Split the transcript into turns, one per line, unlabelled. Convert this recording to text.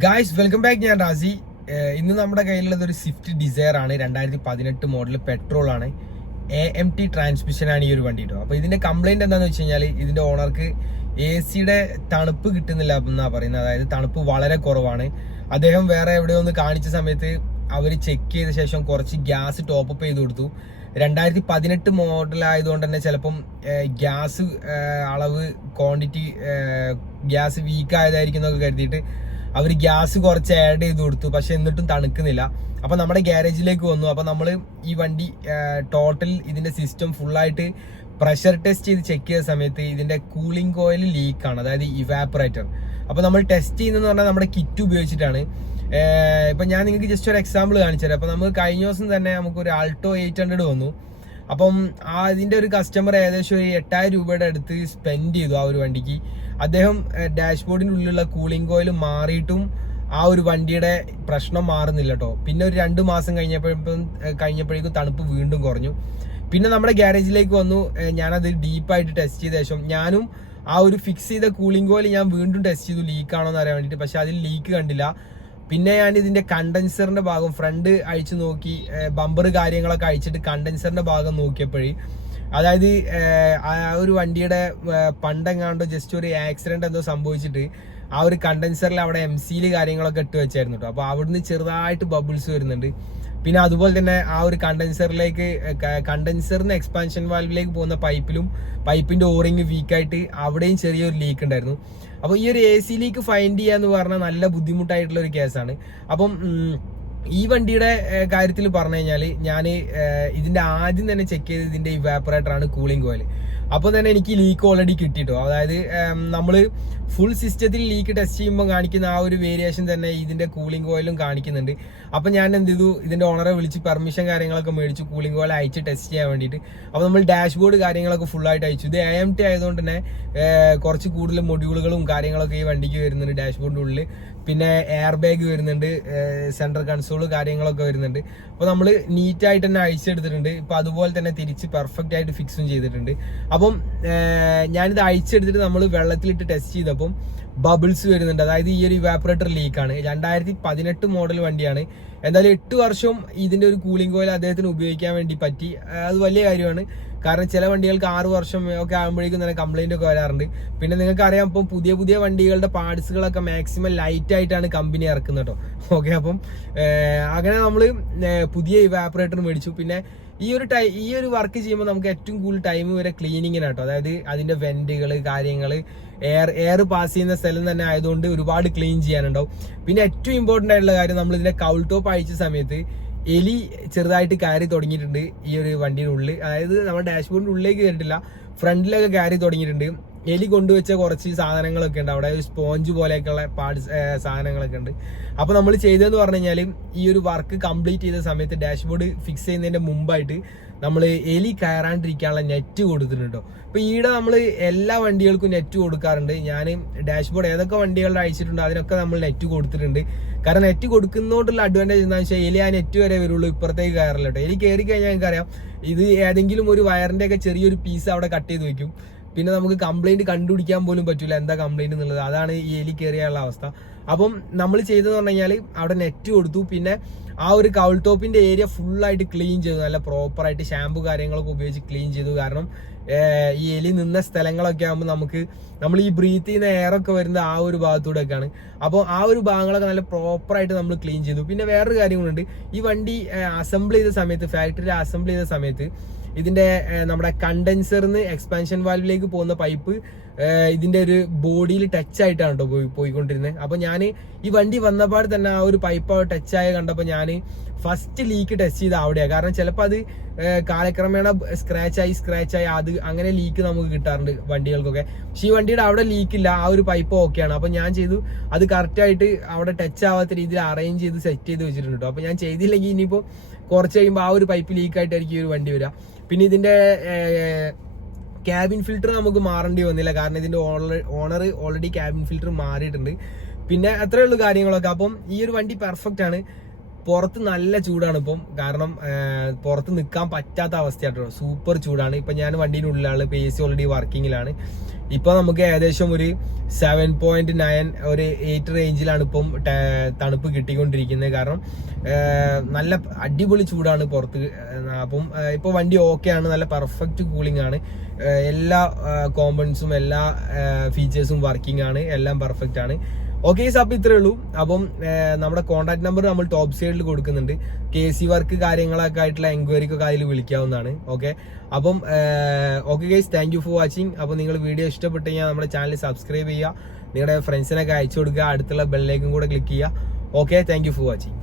Guys welcome back ഞാൻ റാസി. ഇന്ന് നമ്മുടെ കയ്യിലുള്ളത് ഒരു സ്വിഫ്റ്റ് ഡിസയർ ആണ്. രണ്ടായിരത്തി പതിനെട്ട് മോഡൽ പെട്രോൾ ആണ്. എ എം ടി ട്രാൻസ്മിഷൻ ആണ് ഈ ഒരു വണ്ടി കേട്ടോ അപ്പൊ ഇതിന്റെ കംപ്ലൈന്റ് എന്താണെന്ന് വെച്ച് കഴിഞ്ഞാൽ ഇതിന്റെ ഓണർക്ക് എ സിയുടെ തണുപ്പ് കിട്ടുന്നില്ല എന്നാ പറയുന്നത്. അതായത് തണുപ്പ് വളരെ കുറവാണ്. അദ്ദേഹം വേറെ എവിടെയോ ഒന്ന് കാണിച്ച സമയത്ത് അവർ ചെക്ക് ചെയ്ത ശേഷം കുറച്ച് ഗ്യാസ് ടോപ്പ് ചെയ്ത് കൊടുത്തു. രണ്ടായിരത്തി പതിനെട്ട് മോഡൽ ആയതുകൊണ്ട് തന്നെ ചിലപ്പം ഗ്യാസ് അളവ് ക്വാണ്ടിറ്റി ഗ്യാസ് വീക്ക് ആയതായിരിക്കും എന്നൊക്കെ കരുതിയിട്ട് അവർ ഗ്യാസ് കുറച്ച് ആഡ് ചെയ്ത് കൊടുത്തു. പക്ഷെ എന്നിട്ടും തണുക്കുന്നില്ല. അപ്പം നമ്മുടെ ഗ്യാരേജിലേക്ക് വന്നു. അപ്പം നമ്മൾ ഈ വണ്ടി ടോട്ടൽ ഇതിന്റെ സിസ്റ്റം ഫുള്ളായിട്ട് പ്രഷർ ടെസ്റ്റ് ചെയ്ത് ചെക്ക് ചെയ്ത സമയത്ത് ഇതിന്റെ കൂളിംഗ് കോയിൽ ലീക്കാണ് അതായത് ഇവാപ്പറേറ്റർ അപ്പം നമ്മൾ ടെസ്റ്റ് ചെയ്യുന്നതെന്ന് പറഞ്ഞാൽ നമ്മുടെ കിറ്റ് ഉപയോഗിച്ചിട്ടാണ്. ഇപ്പം ഞാൻ നിങ്ങൾക്ക് ജസ്റ്റ് ഒരു എക്സാമ്പിൾ കാണിച്ചു തരാം. അപ്പം നമുക്ക് കഴിഞ്ഞ ദിവസം തന്നെ നമുക്ക് ഒരു ആൾട്ടോ എയ്റ്റ് ഹൺഡ്രഡ് വന്നു. അപ്പം ആ ഇതിന്റെ ഒരു കസ്റ്റമർ ഏകദേശം ഒരു എട്ടായിരം രൂപയുടെ അടുത്ത് സ്പെൻഡ് ചെയ്തു ആ ഒരു വണ്ടിക്ക്. അദ്ദേഹം ഡാഷ്ബോർഡിന്റെ ഉള്ളിലുള്ള കൂളിംഗ് കോയിൽ മാറിയിട്ടും ആ ഒരു വണ്ടിയുടെ പ്രശ്നം മാറുന്നില്ല കേട്ടോ പിന്നെ ഒരു രണ്ട് മാസം കഴിഞ്ഞപ്പോഴും കഴിഞ്ഞപ്പോഴേക്കും തണുപ്പ് വീണ്ടും കുറഞ്ഞു. പിന്നെ നമ്മുടെ ഗ്യാരേജിലേക്ക് വന്നു. ഞാനത് ഡീപ്പായിട്ട് ടെസ്റ്റ് ചെയ്ത ശേഷം ഞാനും ആ ഒരു ഫിക്സ് ചെയ്ത കൂളിംഗ് കോയിൽ ഞാൻ വീണ്ടും ടെസ്റ്റ് ചെയ്തു. ലീക്ക് ആണോ എന്ന് അറിയാൻ വേണ്ടിയിട്ട്. പക്ഷെ അതിൽ ലീക്ക് കണ്ടില്ല. പിന്നെ ഞാൻ ഇതിന്റെ കണ്ടൻസറിന്റെ ഭാഗം ഫ്രണ്ട് അഴിച്ചു നോക്കി. ബമ്പർ കാര്യങ്ങളൊക്കെ അഴിച്ചിട്ട് കണ്ടൻസറിന്റെ ഭാഗം നോക്കിയപ്പോഴേ അതായത് ആ ഒരു വണ്ടിയുടെ പണ്ടെങ്ങാണ്ട് ജസ്റ്റ് ഒരു ആക്സിഡന്റ് എന്തോ സംഭവിച്ചിട്ട് ആ ഒരു കണ്ടൻസറിൽ അവിടെ എം സിയിൽ കാര്യങ്ങളൊക്കെ ഇട്ട് വെച്ചായിരുന്നു കേട്ടോ അപ്പൊ അവിടുന്ന് ചെറുതായിട്ട് ബബിൾസ് വരുന്നുണ്ട്. പിന്നെ അതുപോലെ തന്നെ ആ ഒരു കണ്ടൻസറിലേക്ക് കണ്ടൻസറിന് എക്സ്പാൻഷൻ വാൽവിലേക്ക് പോകുന്ന പൈപ്പിലും പൈപ്പിന്റെ ഓറിങ് വീക്കായിട്ട് അവിടെയും ചെറിയൊരു ലീക്ക് ഉണ്ടായിരുന്നു. അപ്പോൾ ഈ ഒരു എ സി ലീക്ക് ഫൈൻഡ് ചെയ്യുക എന്ന് പറഞ്ഞാൽ നല്ല ബുദ്ധിമുട്ടായിട്ടുള്ള ഒരു കേസാണ് അപ്പം ഈ വണ്ടിയുടെ കാര്യത്തിൽ പറഞ്ഞു കഴിഞ്ഞാൽ ഞാൻ ഇതിന്റെ ആദ്യം തന്നെ ചെക്ക് ചെയ്ത് ഇതിന്റെ ഇവാപ്പറേറ്റർ ആണ് കൂളിംഗ് കോയിൽ അപ്പോൾ തന്നെ എനിക്ക് ലീക്ക് ഓൾറെഡി കിട്ടിട്ടോ. അതായത് നമ്മൾ ഫുൾ സിസ്റ്റത്തിൽ ലീക്ക് ടെസ്റ്റ് ചെയ്യുമ്പോൾ കാണിക്കുന്ന ആ ഒരു വേരിയേഷൻ തന്നെ ഇതിന്റെ കൂളിംഗ് കോയിലും കാണിക്കുന്നുണ്ട്. അപ്പോൾ ഞാൻ എന്ത് ചെയ്തു? ഇതിന്റെ ഓണറെ വിളിച്ച് പെർമിഷൻ കാര്യങ്ങളൊക്കെ മേടിച്ചു കൂളിംഗ് കോയിൽ അയച്ച് ടെസ്റ്റ് ചെയ്യാൻ വേണ്ടിയിട്ട്. അപ്പോൾ നമ്മൾ ഡാഷ്ബോർഡ് കാര്യങ്ങളൊക്കെ ഫുൾ ആയിട്ട് അയച്ചു. ഇത് എ എം ടി ആയതുകൊണ്ട് തന്നെ കുറച്ച് കൂടുതൽ മൊഡ്യൂളുകളും കാര്യങ്ങളൊക്കെ ഈ വണ്ടിക്ക് വരുന്നുണ്ട് ഡാഷ്ബോർഡിന്റെ ഉള്ളിൽ പിന്നെ എയർ ബാഗ് വരുന്നുണ്ട് സെൻട്രൽ കൺസോൾ കാര്യങ്ങളൊക്കെ വരുന്നുണ്ട്. അപ്പോൾ നമ്മൾ നീറ്റ് ആയിട്ട് തന്നെ അഴിച്ചെടുത്തിട്ടുണ്ട്. ഇപ്പോൾ അതുപോലെ തന്നെ തിരിച്ച് പെർഫെക്റ്റ് ആയിട്ട് ഫിക്സും ചെയ്തിട്ടുണ്ട്. അപ്പം ഞാനിത് അഴിച്ചെടുത്തിട്ട് നമ്മൾ വെള്ളത്തിലിട്ട് ടെസ്റ്റ് ചെയ്തപ്പം ബബിൾസ് വരുന്നുണ്ട്. അതായത് ഈ ഒരു ഇവാപ്പറേറ്റർ ലീക്കാണ് രണ്ടായിരത്തി പതിനെട്ട് മോഡൽ വണ്ടിയാണ്. എന്തായാലും എട്ട് വർഷവും ഇതിന്റെ ഒരു കൂളിംഗ് കോയിൽ അദ്ദേഹത്തിന് ഉപയോഗിക്കാൻ വേണ്ടി പറ്റി. അത് വലിയ കാര്യമാണ്. കാരണം ചില വണ്ടികൾക്ക് ആറ് വർഷം ഒക്കെ ആകുമ്പോഴേക്കും തന്നെ കംപ്ലൈന്റ് ഒക്കെ വരാറുണ്ട്. പിന്നെ നിങ്ങൾക്ക് അറിയാം ഇപ്പം പുതിയ പുതിയ വണ്ടികളുടെ പാർട്സുകളൊക്കെ മാക്സിമം ലൈറ്റ് ആയിട്ടാണ് കമ്പനി ഇറക്കുന്നത് കേട്ടോ ഓക്കെ അപ്പം അങ്ങനെ നമ്മൾ പുതിയ ഇവാപ്പറേറ്റർ മേടിച്ചു. പിന്നെ ഈ ഒരു ടൈ ഈ ഒരു വർക്ക് ചെയ്യുമ്പോൾ നമുക്ക് ഏറ്റവും കൂടുതൽ ടൈം വരെ ക്ലീനിങ്ങിനാട്ടോ അതായത് അതിന്റെ വെന്റുകൾ കാര്യങ്ങൾ എയർ എയർ പാസ് ചെയ്യുന്ന സ്ഥലം തന്നെ ആയതുകൊണ്ട് ഒരുപാട് ക്ലീൻ ചെയ്യാനുണ്ടാവും. പിന്നെ ഏറ്റവും ഇമ്പോർട്ടന്റ് ആയിട്ടുള്ള കാര്യം നമ്മൾ ഇതിന്റെ കൗൾ ടോപ്പ് അയച്ച സമയത്ത് എലി ചെറുതായിട്ട് കയറി തുടങ്ങിയിട്ടുണ്ട് ഈ ഒരു വണ്ടിയുടെ ഉള്ളിൽ. അതായത് നമ്മുടെ ഡാഷ്ബോർഡിന്റെ ഉള്ളിലേക്ക് കയറിയിട്ടില്ല ഫ്രണ്ടിലൊക്കെ കയറി തുടങ്ങിയിട്ടുണ്ട്. എലി കൊണ്ടുവച്ച കുറച്ച് സാധനങ്ങളൊക്കെ ഉണ്ട്. അവിടെ സ്പോഞ്ച് പോലെയൊക്കെയുള്ള പാർട്സ് സാധനങ്ങളൊക്കെ ഉണ്ട്. അപ്പോൾ നമ്മൾ ചെയ്തതെന്ന് പറഞ്ഞു കഴിഞ്ഞാൽ ഈ ഒരു വർക്ക് കംപ്ലീറ്റ് ചെയ്ത സമയത്ത് ഡാഷ്ബോർഡ് ഫിക്സ് ചെയ്യുന്നതിന്റെ മുമ്പായിട്ട് നമ്മൾ എലി കയറാണ്ടിരിക്കാനുള്ള നെറ്റ് കൊടുത്തിട്ടുണ്ട് അപ്പോൾ ഈടെ നമ്മൾ എല്ലാ വണ്ടികൾക്കും നെറ്റ് കൊടുക്കാറുണ്ട്. ഞാൻ ഡാഷ്ബോർഡ് ഏതൊക്കെ വണ്ടികളുടെ അയച്ചിട്ടുണ്ടോ അതിനൊക്കെ നമ്മൾ നെറ്റ് കൊടുത്തിട്ടുണ്ട്. കാരണം നെറ്റ് കൊടുക്കുന്നതുകൊണ്ടുള്ള അഡ്വാന്റേജ് എന്താണെന്ന് വെച്ചാൽ എലി ആ നെറ്റ് വരെ വരുള്ളൂ. ഇപ്പുറത്തേക്ക് കയറില്ല കേട്ടോ എലി കയറി കഴിഞ്ഞാൽ ഞങ്ങൾക്കറിയാം ഇത് ഏതെങ്കിലും ഒരു വയറിന്റെ ഒക്കെ ചെറിയൊരു പീസ് അവിടെ കട്ട് ചെയ്ത് വെക്കും. പിന്നെ നമുക്ക് കംപ്ലൈന്റ് കണ്ടുപിടിക്കാൻ പോലും പറ്റില്ല എന്താ കംപ്ലൈന്റ് എന്നുള്ളത്. അതാണ് ഈ എലി കയറിയാനുള്ള അവസ്ഥ. അപ്പം നമ്മൾ ചെയ്തതെന്ന് പറഞ്ഞു കഴിഞ്ഞാൽ അവിടെ നെറ്റ് കൊടുത്തു. പിന്നെ ആ ഒരു കൗൾ ടോപ്പിന്റെ ഏരിയ ഫുള്ളായിട്ട് ക്ലീൻ ചെയ്തു. നല്ല പ്രോപ്പർ ആയിട്ട് ഷാമ്പു കാര്യങ്ങളൊക്കെ ഉപയോഗിച്ച് ക്ലീൻ ചെയ്തു. കാരണം ഈ എലി നിന്ന സ്ഥലങ്ങളൊക്കെ ആകുമ്പോൾ നമുക്ക് നമ്മൾ ഈ ബ്രീത്ത് ചെയ്യുന്ന എയറൊക്കെ വരുന്നത് വരുന്ന ആ ഒരു ഭാഗത്തൂടെയൊക്കെയാണ്. അപ്പോൾ ആ ഒരു ഭാഗങ്ങളൊക്കെ നല്ല പ്രോപ്പറായിട്ട് നമ്മൾ ക്ലീൻ ചെയ്തു. പിന്നെ വേറൊരു കാര്യം ഈ വണ്ടി അസംബിൾ ചെയ്ത സമയത്ത് ഫാക്ടറിയിൽ അസംബിൾ ചെയ്ത സമയത്ത് ഇതിന്റെ നമ്മുടെ കണ്ടൻസറിന്ന് എക്സ്പാൻഷൻ വാൽവിലേക്ക് പോകുന്ന പൈപ്പ് ഇതിന്റെ ഒരു ബോഡിയിൽ ടച്ച് ആയിട്ടാണ് കേട്ടോ പോയി പോയിക്കൊണ്ടിരുന്നത്. അപ്പൊ ഞാൻ ഈ വണ്ടി വന്നപാട് തന്നെ ആ ഒരു പൈപ്പ് ടച്ച് ആയ കണ്ടപ്പോൾ ഞാൻ ഫസ്റ്റ് ലീക്ക് ടെസ്റ്റ് ചെയ്ത് അവിടെയാണ് കാരണം ചിലപ്പോൾ അത് കാലക്രമേണ സ്ക്രാച്ച് ആയി സ്ക്രാച്ച് ആയി അത് അങ്ങനെ ലീക്ക് നമുക്ക് കിട്ടാറുണ്ട് വണ്ടികൾക്കൊക്കെ. പക്ഷെ ഈ വണ്ടിയുടെ അവിടെ ലീക്ക് ഇല്ല ആ ഒരു പൈപ്പ് ഓക്കെയാണ് അപ്പൊ ഞാൻ ചെയ്തു അത് കറക്റ്റ് ആയിട്ട് അവിടെ ടച്ച് ആവാത്ത രീതിയിൽ അറേഞ്ച് ചെയ്ത് സെറ്റ് ചെയ്ത് വെച്ചിട്ടുണ്ട് കേട്ടോ അപ്പൊ ഞാൻ ചെയ്തില്ലെങ്കിൽ ഇനിയിപ്പോ കുറച്ച് കഴിയുമ്പോൾ ആ ഒരു പൈപ്പ് ലീക്ക് ആയിട്ടായിരിക്കും ഈ ഒരു വണ്ടി വരിക പിന്നെ ഇതിന്റെ ക്യാബിൻ ഫിൽറ്റർ നമുക്ക് മാറേണ്ടി വന്നില്ല. കാരണം ഇതിന്റെ ഓണർ ഓൾറെഡി ക്യാബിൻ ഫിൽറ്റർ മാറിയിട്ടുണ്ട്. പിന്നെ അത്രേ ഉള്ളൂ കാര്യങ്ങളൊക്കെ. അപ്പം ഈ ഒരു വണ്ടി പെർഫെക്റ്റ് ആണ്. പുറത്ത് നല്ല ചൂടാണ് ഇപ്പം. കാരണം പുറത്ത് നിൽക്കാൻ പറ്റാത്ത അവസ്ഥയാട്ടോ സൂപ്പർ ചൂടാണ്. ഇപ്പം ഞാൻ വണ്ടീന്റെ ഉള്ളിലാണ് ഇപ്പൊ എ സി ഓൾറെഡി വർക്കിങ്ങിലാണ് ഇപ്പം നമുക്ക് ഏകദേശം ഒരു സെവൻ പോയിന്റ് നയൻ ഒരു എയ്റ്റ് റേഞ്ചിലാണ് ഇപ്പം തണുപ്പ് കിട്ടിക്കൊണ്ടിരിക്കുന്നത്. കാരണം നല്ല അടിപൊളി ചൂടാണ് പുറത്ത് അപ്പം ഇപ്പോൾ വണ്ടി ഓക്കെ ആണ്. നല്ല പെർഫെക്റ്റ് കൂളിംഗ് ആണ്. എല്ലാ കോമ്പണൻസും എല്ലാ ഫീച്ചേഴ്സും വർക്കിംഗ് ആണ്. എല്ലാം പെർഫെക്റ്റ് ആണ്. ഓക്കെ അപ്പൊ ഇത്രേ ഉള്ളൂ. അപ്പം നമ്മുടെ കോൺടാക്ട് നമ്പർ നമ്മൾ ടോപ്പ് സൈഡിൽ കൊടുക്കുന്നുണ്ട്. കെ സി വർക്ക് കാര്യങ്ങളൊക്കെ ആയിട്ടുള്ള എൻക്വയറിക്കൊക്കെ അതിൽ വിളിക്കാവുന്നതാണ്. ഓക്കെ? അപ്പം okay guys thank you for watching അപ്പോൾ നിങ്ങൾ വീഡിയോ ഇഷ്ടപ്പെട്ട് കഴിഞ്ഞാൽ നമ്മുടെ ചാനൽ സബ്സ്ക്രൈബ് ചെയ്യുക. നിങ്ങളുടെ ഫ്രണ്ട്സിനൊക്കെ അയച്ചു കൊടുക്കുക. അടുത്തുള്ള ബെല്ലിലേക്കും കൂടെ ക്ലിക്ക് ചെയ്യുക. Okay thank you for watching